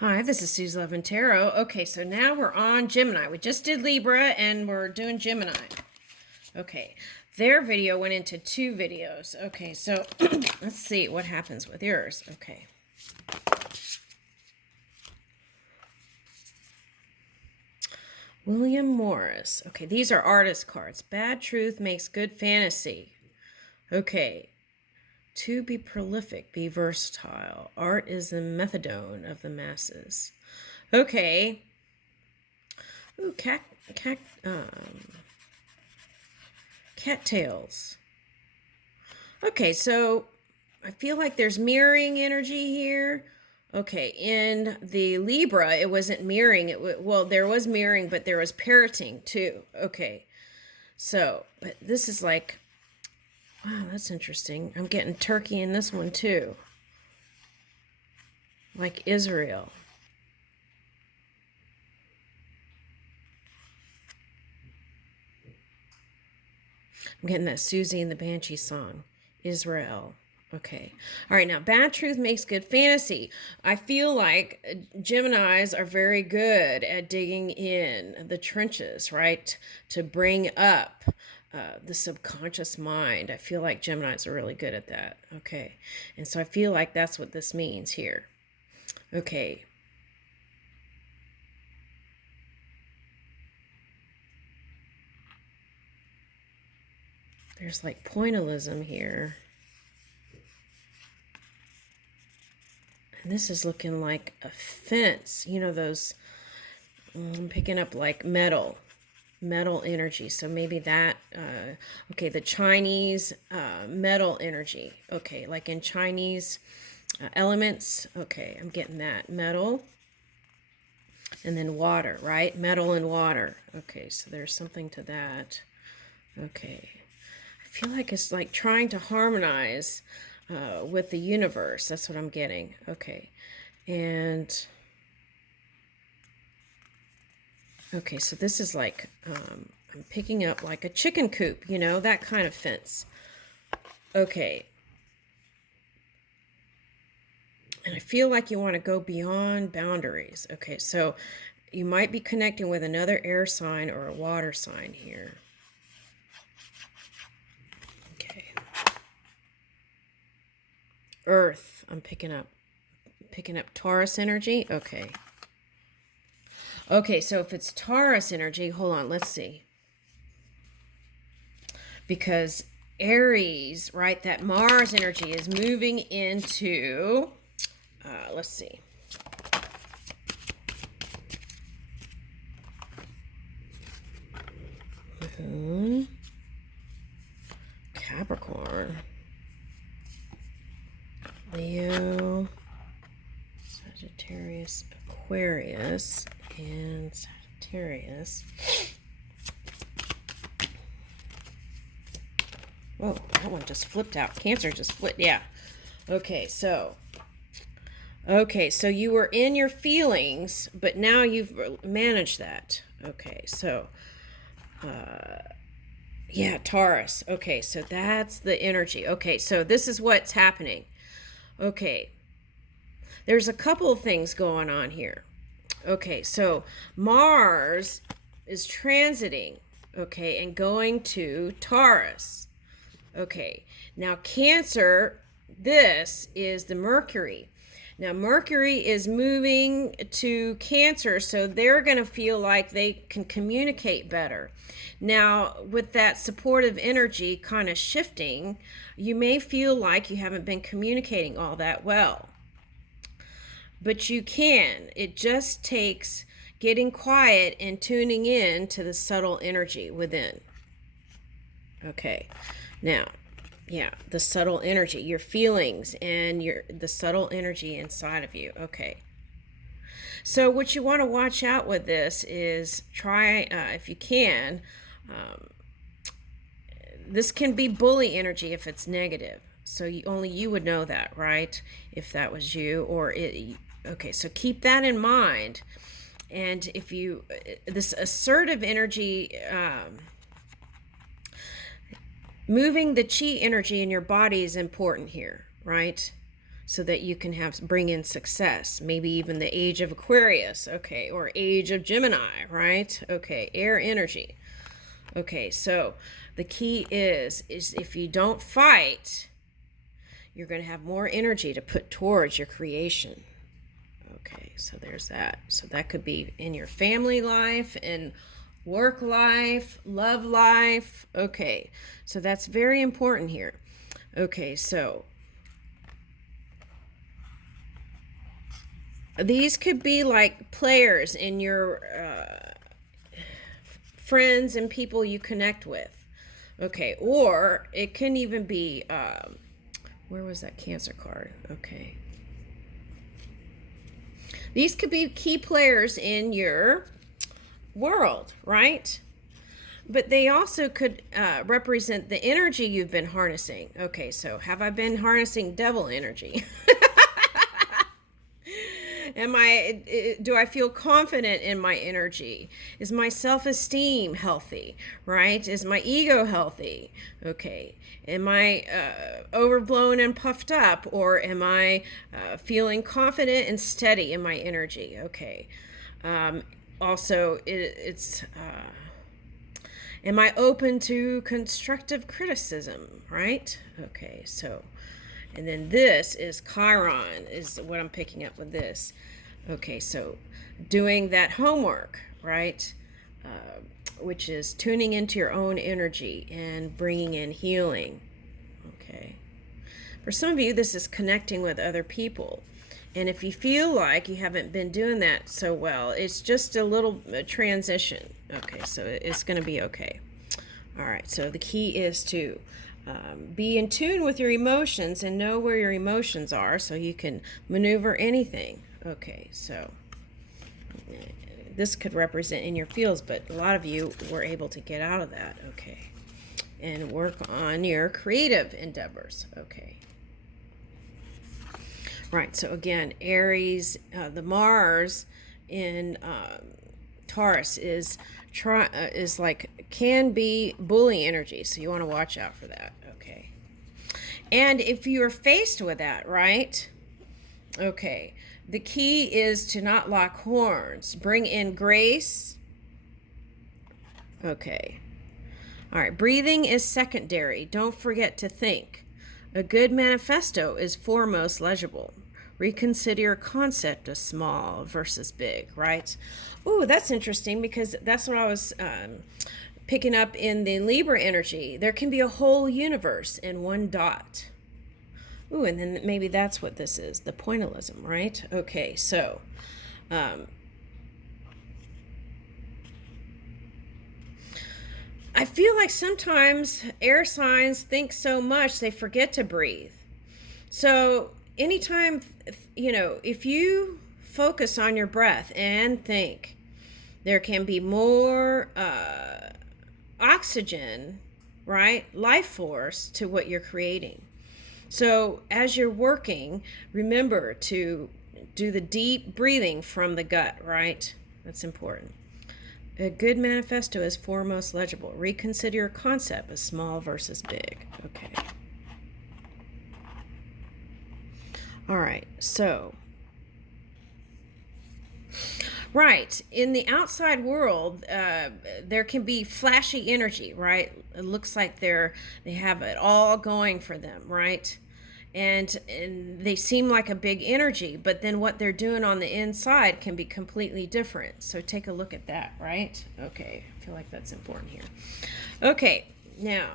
Hi, this is Suze Love and Tarot. Okay, so now we're on Gemini. We just did Libra and we're doing Gemini. Okay, their video went into two videos. Okay, so let's see what happens with yours. Okay. William Morris. Okay, these are artist cards. Bad truth makes good fantasy. Okay. To be prolific, be versatile. Art is the methadone of the masses. Okay. Ooh, cattails. Okay, so I feel like there's mirroring energy here. Okay, in the Libra, it wasn't mirroring. Well, there was mirroring, but there was parroting too. Okay, so but this is like, wow, that's interesting. I'm getting turkey in this one too, like Israel. I'm getting that Susie and the Banshee song, Israel. Okay. All right. Now, bad truth makes good fantasy. I feel like Geminis are very good at digging in the trenches, right? To bring up the subconscious mind. I feel like Geminis are really good at that. Okay. And so I feel like that's what this means here. Okay. There's like pointillism here. And this is looking like a fence. You know, those, I'm picking up like metal energy. So maybe that, okay, the Chinese metal energy. Okay, like in Chinese elements. Okay, I'm getting that. Metal and then water, right? Metal and water. Okay, so there's something to that. Okay. I feel like it's like trying to harmonize with the universe. That's what I'm getting. Okay. And okay, so this is like, I'm picking up like a chicken coop, you know, that kind of fence. Okay. And I feel like you want to go beyond boundaries. Okay, so you might be connecting with another air sign or a water sign here. Okay. Earth, I'm picking up Taurus energy. Okay. Okay, so if it's Taurus energy, hold on, let's see. Because Aries, right, that Mars energy is moving into, let's see. Capricorn, Leo, Sagittarius, Aquarius, and Sagittarius. Whoa, that one just flipped out. Cancer just flipped. Yeah. Okay, so you were in your feelings, but now you've managed that. Okay, so yeah, Taurus. Okay, so that's the energy. Okay, so this is what's happening. Okay. There's a couple of things going on here. Okay, so Mars is transiting, okay, and going to Taurus. Okay, now Cancer, this is the Mercury. Now Mercury is moving to Cancer, so they're going to feel like they can communicate better. Now, with that supportive energy kind of shifting, you may feel like you haven't been communicating all that well. But you can. It just takes getting quiet and tuning in to the subtle energy within. Okay. Now, yeah, the subtle energy, your feelings and the subtle energy inside of you. Okay. So what you want to watch out with this is try, if you can, this can be bully energy if it's negative. So only you would know that, right? If that was you or it. Okay, so keep that in mind. And if you, this assertive energy, moving the chi energy in your body is important here, right? so that you can bring in success. Maybe even the age of Aquarius, okay, or age of Gemini, right? Okay, air energy. Okay, so the key is if you don't fight, you're going to have more energy to put towards your creation. Okay, so there's that. So that could be in your family life, in work life, love life. Okay, so that's very important here. Okay, so these could be like players in your friends and people you connect with. Okay, or it can even be, where was that Cancer card? Okay. These could be key players in your world, right? But they also could represent the energy you've been harnessing. Okay, so have I been harnessing devil energy? Do I feel confident in my energy? Is my self-esteem healthy, right? Is my ego healthy? Okay. Am I overblown and puffed up, or am I feeling confident and steady in my energy? Okay. Also, it's am I open to constructive criticism, right? Okay, so, and then this is Chiron, is what I'm picking up with this. Okay, so doing that homework, right? Which is tuning into your own energy and bringing in healing. Okay. For some of you, this is connecting with other people. And if you feel like you haven't been doing that so well, it's just a little transition. Okay, so it's going to be okay. All right, so the key is to be in tune with your emotions and know where your emotions are so you can maneuver anything. Okay, so this could represent in your fields, but a lot of you were able to get out of that. Okay, and work on your creative endeavors. Okay. Right, so again, Aries, the Mars in Taurus is like can be bully energy, so you want to watch out for that. Okay, and if you're faced with that, right? Okay, the key is to not lock horns. Bring in grace. Okay. All right, breathing is secondary. Don't forget to think. A good manifesto is foremost legible. Reconsider your concept of small versus big, right? Ooh, that's interesting because that's what I was picking up in the Libra energy. There can be a whole universe in one dot. Ooh, and then maybe that's what this is, the pointillism, right? Okay, so I feel like sometimes air signs think so much they forget to breathe. So anytime, if you focus on your breath and think, there can be more oxygen, right? Life force to what you're creating. So as you're working, remember to do the deep breathing from the gut, right? That's important. A good manifesto is foremost legible. Reconsider your concept of small versus big. Okay. All right, so. Right, in the outside world, there can be flashy energy, right? It looks like they have it all going for them, right? And they seem like a big energy, but then what they're doing on the inside can be completely different. So take a look at that, right? Okay, I feel like that's important here. Okay, now,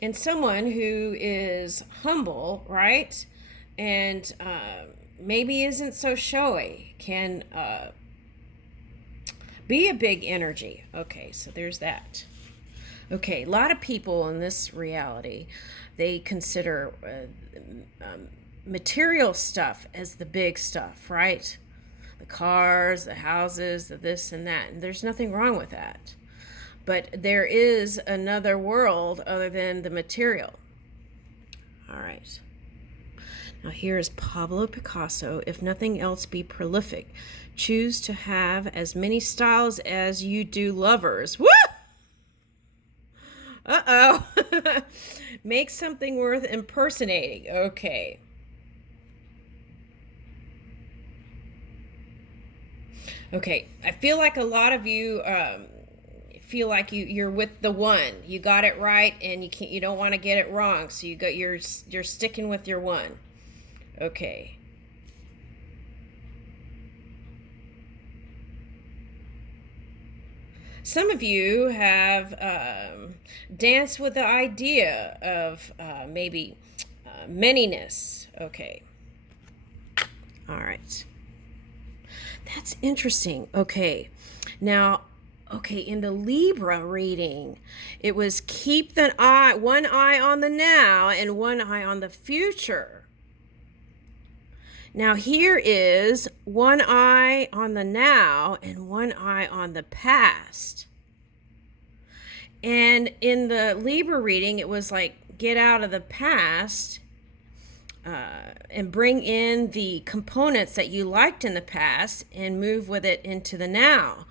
and someone who is humble, right? And maybe isn't so showy can be a big energy. Okay, so there's that. Okay, a lot of people in this reality, they consider material stuff as the big stuff, right? The cars, the houses, the this and that. And there's nothing wrong with that. But there is another world other than the material. All right. Now here is Pablo Picasso. If nothing else, be prolific. Choose to have as many styles as you do lovers. Woo! Uh-oh. Make something worth impersonating. Okay. Okay, I feel like a lot of you feel like you're with the one. You got it right, and you don't want to get it wrong. So you're sticking with your one. Okay. Some of you have danced with the idea of maybe manyness. Okay. All right. That's interesting. Okay. Now, okay, in the Libra reading, it was keep one eye on the now and one eye on the future. Now, here is one eye on the now and one eye on the past. And in the Libra reading, it was like get out of the past and bring in the components that you liked in the past and move with it into the now.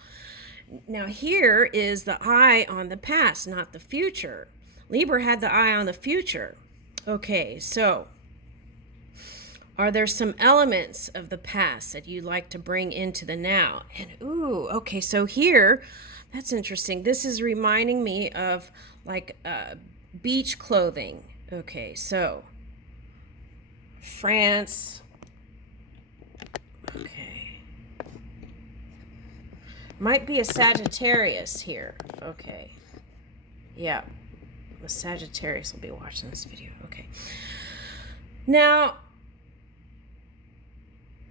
Now, here is the eye on the past, not the future. Libra had the eye on the future. Okay, so are there some elements of the past that you'd like to bring into the now? And okay, so here, that's interesting. This is reminding me of like beach clothing. Okay, so France. Okay. Might be a Sagittarius here. Okay. Yeah. The Sagittarius will be watching this video. Okay. Now,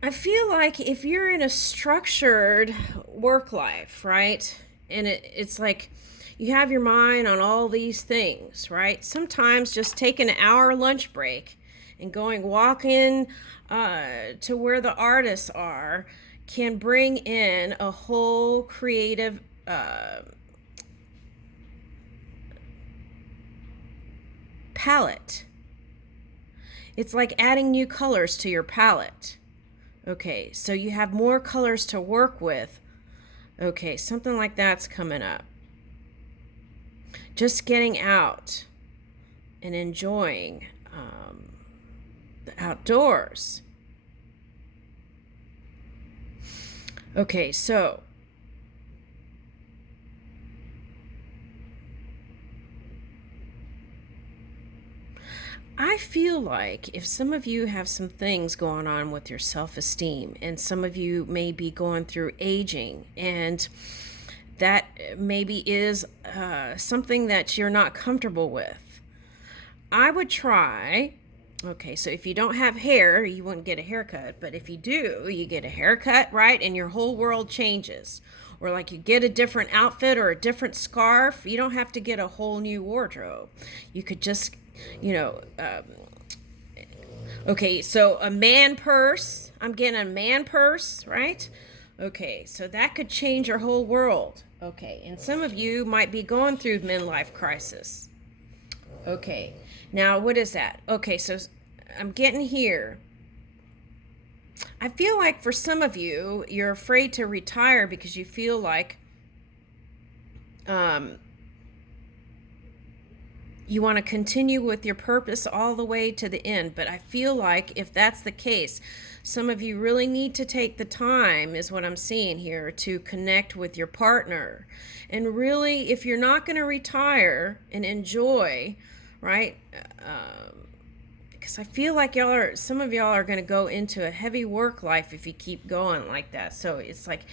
I feel like if you're in a structured work life, right? And it's like you have your mind on all these things, right? Sometimes just taking an hour lunch break and going walking to where the artists are can bring in a whole creative palette. It's like adding new colors to your palette. Okay, so you have more colors to work with. Okay, something like that's coming up. Just getting out and enjoying the outdoors. Okay, so I feel like if some of you have some things going on with your self-esteem, and some of you may be going through aging, and that maybe is something that you're not comfortable with, I would try. Okay, so if you don't have hair, you wouldn't get a haircut, but if you do, you get a haircut, right? And your whole world changes. Or like you get a different outfit or a different scarf. You don't have to get a whole new wardrobe. You could just, okay, so a man purse. I'm getting a man purse, right? Okay, so that could change your whole world. Okay, and some of you might be going through midlife crisis. Okay, now what is that? Okay, so I'm getting here. I feel like for some of you, you're afraid to retire because you feel like you want to continue with your purpose all the way to the end. But I feel like if that's the case, some of you really need to take the time, is what I'm seeing here, to connect with your partner. And really, if you're not going to retire and enjoy, right? Because I feel like some of y'all are going to go into a heavy work life if you keep going like that. So it's like,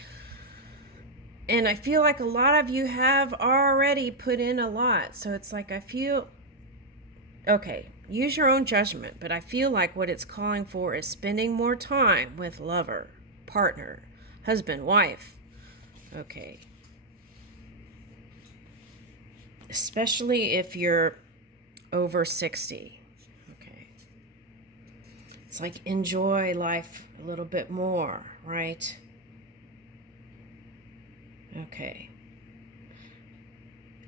and I feel like a lot of you have already put in a lot. So it's like, I feel, okay, use your own judgment, but I feel like what it's calling for is spending more time with lover, partner, husband, wife. Okay. Especially if you're over 60. Okay. It's like enjoy life a little bit more, right? Okay.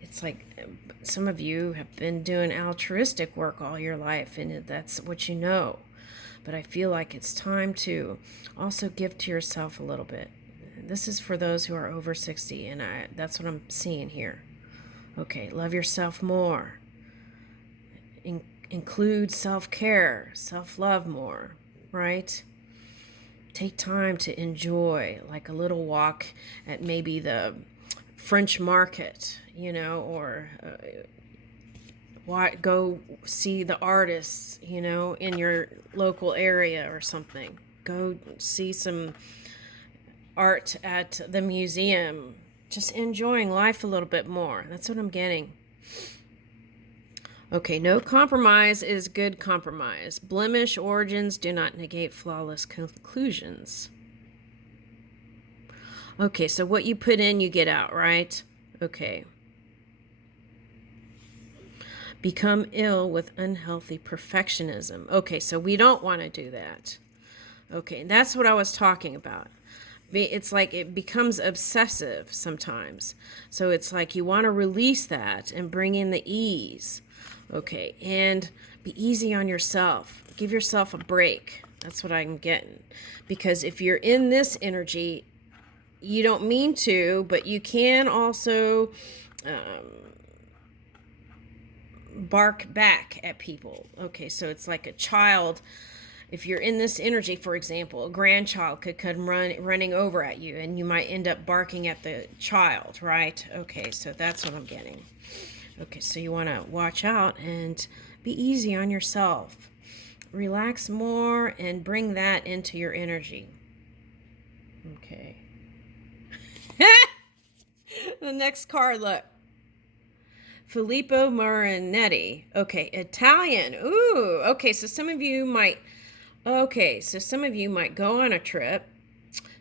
It's like some of you have been doing altruistic work all your life, and that's what you know. But I feel like it's time to also give to yourself a little bit. This is for those who are over 60, and that's what I'm seeing here. Okay, love yourself more. Include self-care, self-love more, right? take time to enjoy, like a little walk at maybe the French market, or go see the artists, in your local area or something. Go see some art at the museum. Just enjoying life a little bit more. That's what I'm getting. Okay, no compromise is good compromise. Blemish origins do not negate flawless conclusions. Okay, so what you put in, you get out, right? Okay. Become ill with unhealthy perfectionism. Okay, so we don't want to do that. Okay, that's what I was talking about. It's like it becomes obsessive sometimes. So it's like you want to release that and bring in the ease. Okay, and be easy on yourself. Give yourself a break. That's what I'm getting. Because if you're in this energy, you don't mean to, but you can also bark back at people. Okay, so it's like a child. If you're in this energy, for example, a grandchild could come running over at you, and you might end up barking at the child, right? Okay, so that's what I'm getting. Okay, so you want to watch out and be easy on yourself. Relax more and bring that into your energy. Okay. The next card, look. Filippo Marinetti. Okay, Italian. Ooh, okay, so some of you might go on a trip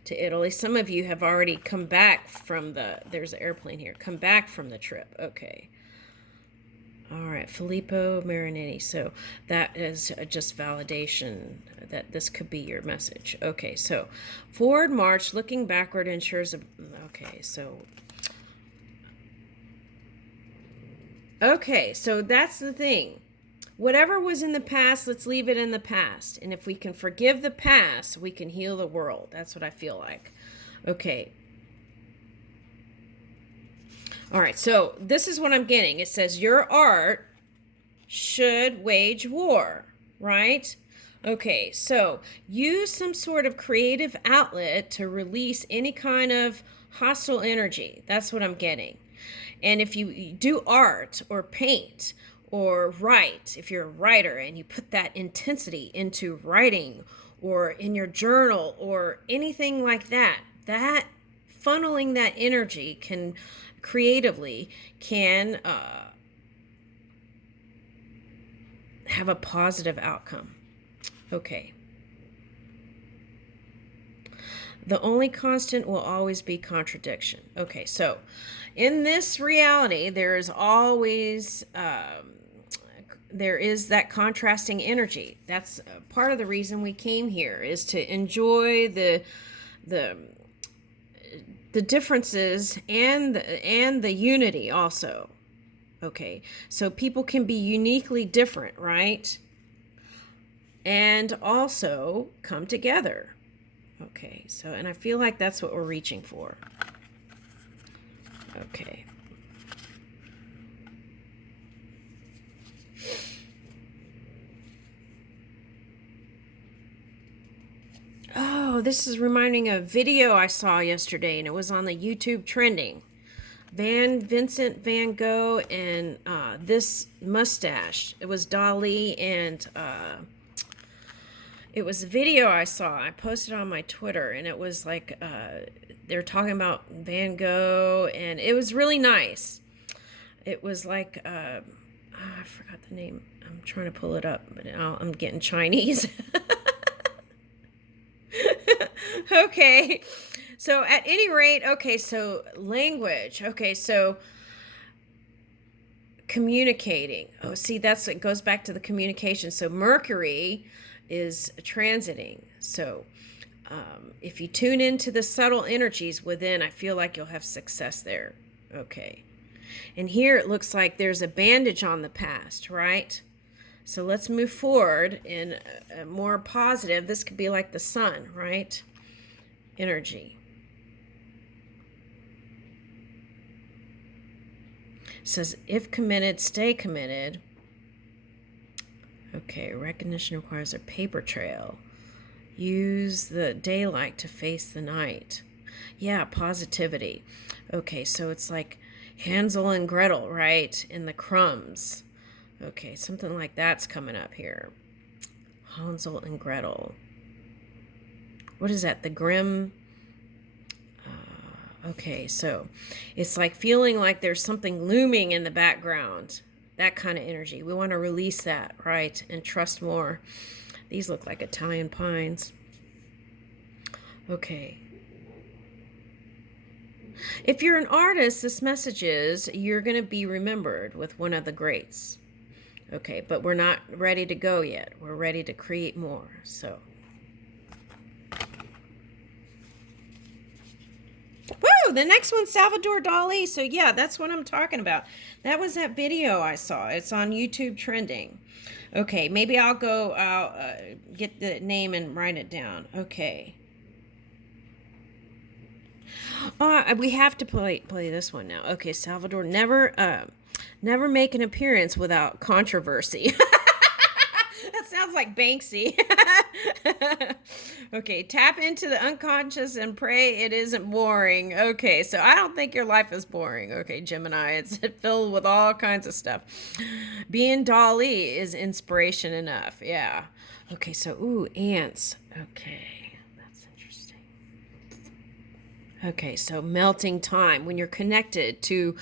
to Italy. Some of you have already come back from there's an airplane here. Come back from the trip. Okay. All right, Filippo Marinetti. So that is just validation that this could be your message. Okay, so forward march, looking backward ensures Okay, so that's the thing. Whatever was in the past, let's leave it in the past. And if we can forgive the past, we can heal the world. That's what I feel like. Okay. All right, so this is what I'm getting. It says your art should wage war, right? Okay, so use some sort of creative outlet to release any kind of hostile energy. That's what I'm getting. And if you do art or paint or write, if you're a writer and you put that intensity into writing or in your journal or anything like that, that funneling that energy can creatively have a positive outcome. Okay. The only constant will always be contradiction. Okay, so in this reality, there is always there is that contrasting energy. That's part of the reason we came here, is to enjoy the differences and the unity also. Okay, so people can be uniquely different, right? And also come together. Okay, so, and I feel like that's what we're reaching for. Okay. Oh, this is reminding a video I saw yesterday, and it was on the YouTube trending. Vincent van Gogh and this mustache. It was Dali, and it was a video I saw. I posted on my Twitter, and it was like they're talking about Van Gogh, and it was really nice. It was like I forgot the name. I'm trying to pull it up, but I'm getting Chinese. Okay, so at any rate, okay, so language. Okay, so communicating. Oh, see, it goes back to the communication. So Mercury is transiting. So if you tune into the subtle energies within, I feel like you'll have success there. Okay. And here it looks like there's a bandage on the past, right? So let's move forward in a more positive. This could be like the sun, right? Energy. It says, if committed, stay committed. Okay, recognition requires a paper trail. Use the daylight to face the night. Yeah, positivity. Okay, so it's like Hansel and Gretel, right? And the crumbs. Okay, something like that's coming up here. Hansel and Gretel. What is that? The Grim. Okay, so it's like feeling like there's something looming in the background. That kind of energy. We want to release that, right? And trust more. These look like Italian pines. Okay. If you're an artist, this message is you're going to be remembered with one of the greats. Okay, but we're not ready to go yet. We're ready to create more. So, woo! The next one's Salvador Dali. So yeah, that's what I'm talking about. That was that video I saw. It's on YouTube trending. Okay, maybe I'll get the name and write it down. Okay. We have to play this one now. Okay, Salvador, never make an appearance without controversy. That sounds like Banksy. Okay, tap into the unconscious and pray it isn't boring. Okay, so I don't think your life is boring. Okay, Gemini, it's filled with all kinds of stuff. Being Dali is inspiration enough. Yeah. Okay, so, ooh, ants. Okay, that's interesting. Okay, so melting time. When you're connected to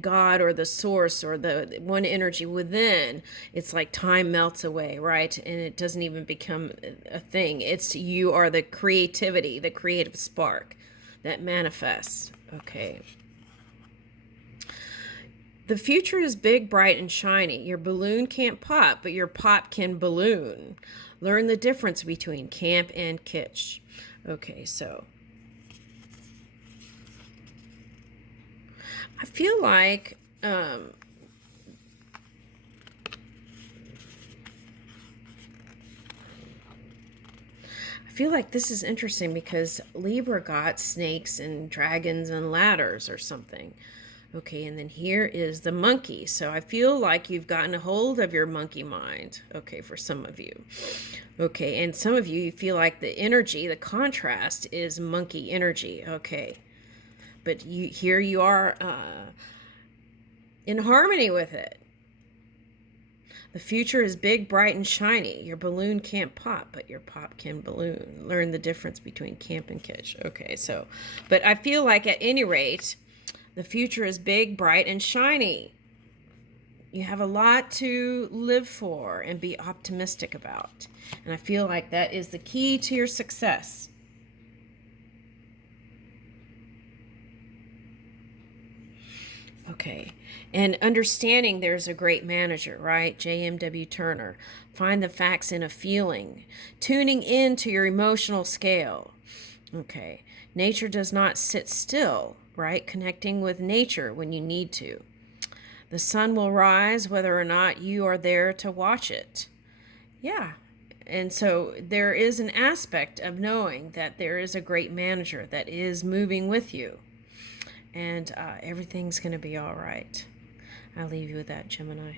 God or the source or the one energy within, it's like time melts away, right? And it doesn't even become a thing. You are the creativity, the creative spark that manifests. Okay. The future is big, bright, and shiny. Your balloon can't pop, but your pop can balloon. Learn the difference between camp and kitsch. Okay, so I feel like I feel like this is interesting because Libra got snakes and dragons and ladders or something. Okay, and then here is the monkey. So I feel like you've gotten a hold of your monkey mind. Okay, for some of you. Okay, and some of you feel like the energy, the contrast is monkey energy. Okay. But here you are in harmony with it. The future is big, bright, and shiny. Your balloon can't pop, but your pop can balloon. Learn the difference between camp and kitsch. Okay, so, but I feel like at any rate, the future is big, bright, and shiny. You have a lot to live for and be optimistic about. And I feel like that is the key to your success. Okay, and understanding there's a great manager, right? J.M.W. Turner. Find the facts in a feeling. Tuning in to your emotional scale. Okay, nature does not sit still, right? Connecting with nature when you need to. The sun will rise whether or not you are there to watch it. Yeah, and so there is an aspect of knowing that there is a great manager that is moving with you. And everything's going to be all right. I'll leave you with that, Gemini.